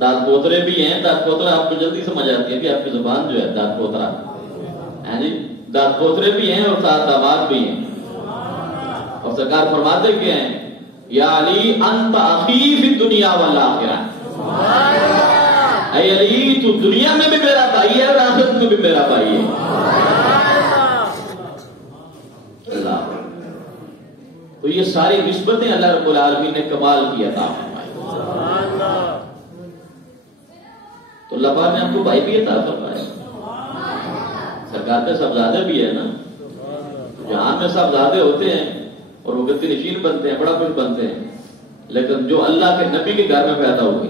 دانت پوترے بھی ہیں. دانت پوترا آپ کو جلدی سمجھ آتی ہے کہ آپ کی زبان جو ہے دانت پوترا ہے جی. دانت پوترے بھی ہیں اور ساتھ داماد بھی ہیں. اور سرکار فرماتے کیا ہیں؟ یا علی انت اخی فی الدنیا والآخرہ. اے علی تو دنیا میں بھی میرا بھائی ہے اور آخرت میں بھی میرا بھائی ہے. اللہ. تو یہ ساری نسبتیں اللہ رب العالمین نے کمال کی عطا فرمائی. تو اللہ پاک نے ہم کو بھائی بھی عطا فرمایا. سرکار کے صاحبزادے بھی ہے نا. جہاں میں صاحبزادے ہوتے ہیں اور وہ گدی نشین بنتے ہیں, بڑا کچھ بنتے ہیں, لیکن جو اللہ کے نبی کے گھر میں پیدا ہوئے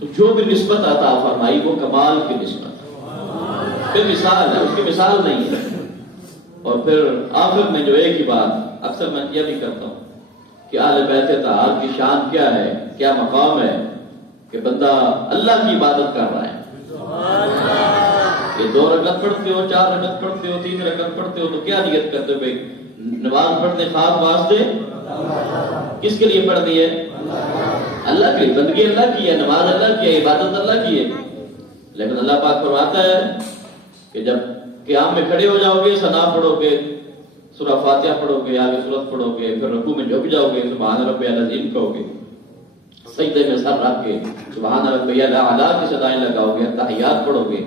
تو جو بھی نسبت عطا فرمائی وہ کمال کی نسبت بے مثال ہے, اس کی مثال نہیں ہے. اور پھر آخر میں جو ایک ہی بات اکثر میں یہ بھی کرتا ہوں کہ اہل بیت اطہار کی شان کیا ہے, کیا مقام ہے کہ بندہ اللہ کی عبادت کر رہا ہے. یہ 2 رکعت پڑھتے ہو, 4 رکعت پڑھتے ہو, 3 رکعت پڑھتے ہو تو کیا نیت کرتے ہو بھائی؟ نماز پڑھنے خاص واسطے کس کے لیے پڑھنی ہے؟ اللہ کے لیے. بندگی اللہ کی ہے, نماز اللہ کی ہے, عبادت اللہ کی ہے. لیکن اللہ پاک فرماتا ہے کہ جب قیام میں کھڑے ہو جاؤ گے, ثنا پڑھو گے, سورہ فاتحہ پڑھو گے, آگے سورت پڑھو گے, پھر رکوع میں جھک جاؤ گے, سبحان ربی العظیم کہو گے, سجدے میں سر رکھ کے سبحان ربی الاعلی کی صدائیں لگاؤ گے, تحیات پڑھو گے.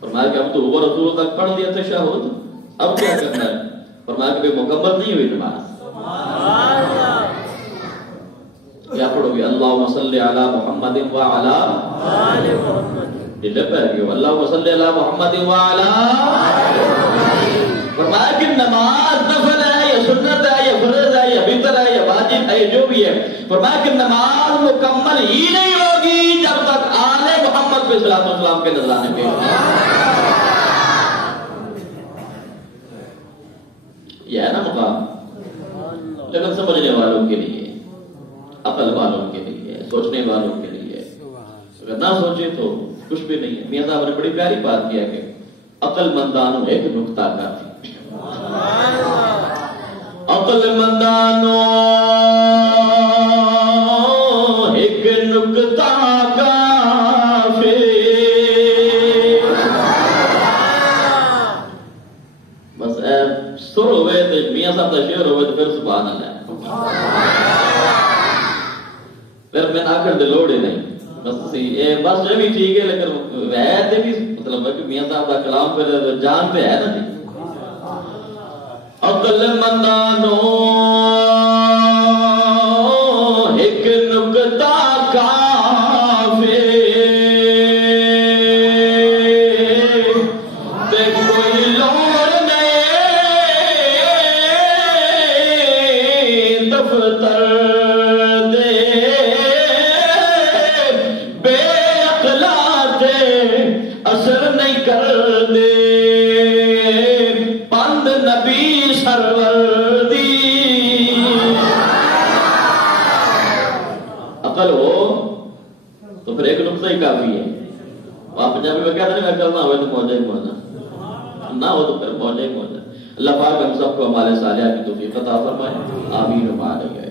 فرمایا کہ اب تو وہ رسول تک پڑھ لیا تشہد, اب کیا کرنا ہے؟ فرمایا کہ مکمل نہیں ہوئی نماز. کیا پڑھو گے؟ اللہم صلی علی محمد وعلی آل محمد. دل پہ گئے اللہم صلی علی محمد وعلی. فرمایا کہ نماز نفل ہے یا سنت ہے یا فرض ہے یا وتر ہے یا واجب ہے جو بھی ہے, فرمایا کہ نماز مکمل ہی نہیں ہوگی جب تک آل محمد صلی اللہ علیہ وسلم کے نذرانے پہ یہ ہے نا مقام. لیکن سمجھنے والوں کے لیے, عقل والوں کے لیے, سوچنے والوں کے لیے. اگر نہ سوچے تو کچھ بھی نہیں ہے. میاں صاحب نے بڑی پیاری بات کیا کہ عقل مندانوں ایک نقطہ کافی. عقل مندانوں ایک نقطہ کافی. بس سر ہوئے تو میاں صاحب کا شعر ہوئے تو پھر سبحان اللہ. پھر میں آخر لوڑ ہی نہیں. بس یہ بھی ٹھیک ہے, لیکن ہے بھی مطلب ہے کہ میاں صاحب کا کلام پہ جان پہ ہے نا جی. عقل مندانوں ایک نقطہ کافی, کوئی لوڑ نہیں دفتر اثر نہیں کر دے پند نبی سرور دی. عقل ہو تو پھر ایک نقطہ ہی کافی ہے. آپ پنجابی میں کہتے ہیں کرنا ہو تو موجہ ہی موجہ, نہ ہو تو پھر موجہ ہی موجہ. اللہ پاک ہم سب کو ہمارے صالحہ کی توفیق عطا فرمائے. آمین و آمین.